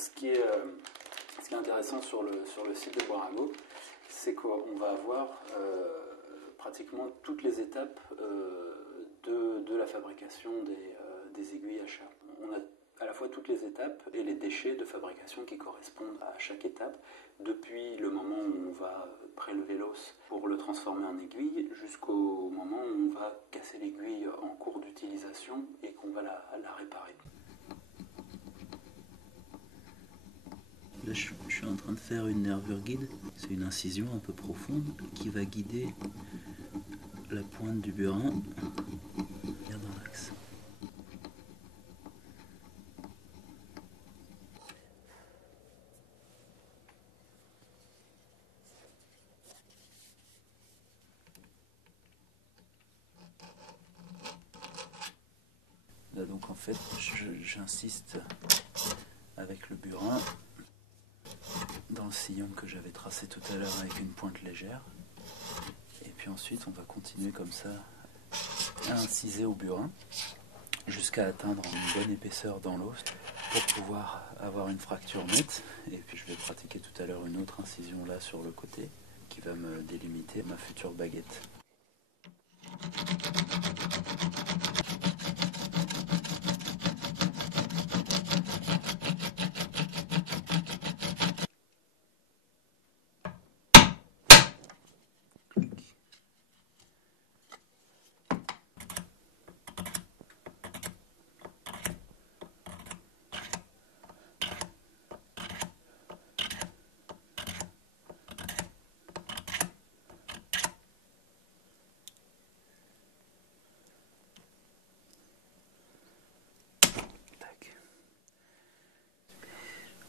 ce qui est intéressant sur le site de Boirago, c'est qu'on va avoir pratiquement toutes les étapes de la fabrication des aiguilles à chat. On a à la fois toutes les étapes et les déchets de fabrication qui correspondent à chaque étape, depuis le moment où on va prélever l'os pour le transformer en aiguille, jusqu'au moment où on va casser l'aiguille en cours d'utilisation et qu'on va la réparer. Là, je suis en train de faire une nervure guide. C'est une incision un peu profonde qui va guider la pointe du burin dans l'axe. Là, donc en fait, j'insiste avec le burin dans le sillon que j'avais tracé tout à l'heure avec une pointe légère. Et puis ensuite, on va continuer comme ça à inciser au burin jusqu'à atteindre une bonne épaisseur dans l'os pour pouvoir avoir une fracture nette. Et puis je vais pratiquer tout à l'heure une autre incision là sur le côté qui va me délimiter ma future baguette.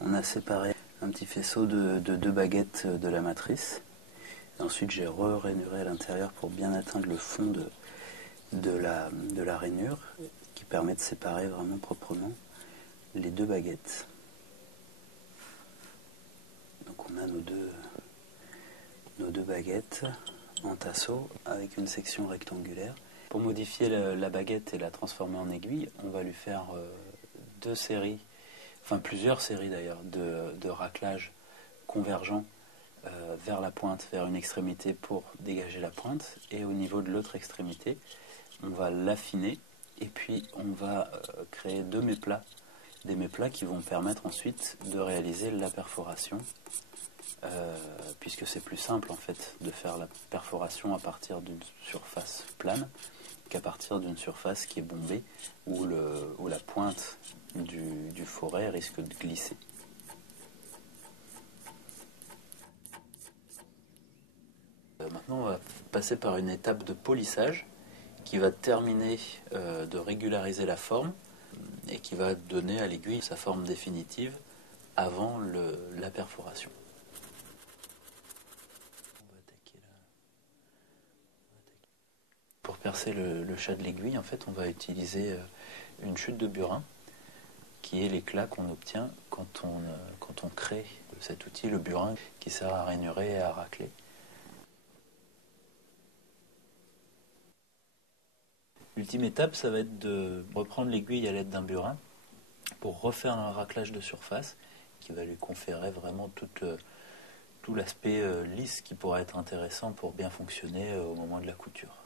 On a séparé un petit faisceau de 2 baguettes de la matrice. Et ensuite, j'ai rainuré à l'intérieur pour bien atteindre le fond de la rainure qui permet de séparer vraiment proprement les 2 baguettes. Donc on a nos deux baguettes en tasseau avec une section rectangulaire. Pour modifier la baguette et la transformer en aiguille, on va lui faire plusieurs séries d'ailleurs, de raclages convergents vers la pointe, vers une extrémité pour dégager la pointe, et au niveau de l'autre extrémité, on va l'affiner, et puis on va créer 2 méplats, des méplats qui vont permettre ensuite de réaliser la perforation, puisque c'est plus simple en fait de faire la perforation à partir d'une surface plane qu'à partir d'une surface qui est bombée, où la pointe du foret risque de glisser. Maintenant, on va passer par une étape de polissage qui va terminer de régulariser la forme et qui va donner à l'aiguille sa forme définitive avant la perforation. Pour percer le chat de l'aiguille, en fait, on va utiliser une chute de burin, qui est l'éclat qu'on obtient quand on crée cet outil, le burin, qui sert à rainurer et à racler. L'ultime étape, ça va être de reprendre l'aiguille à l'aide d'un burin pour refaire un raclage de surface qui va lui conférer vraiment tout l'aspect lisse qui pourra être intéressant pour bien fonctionner au moment de la couture.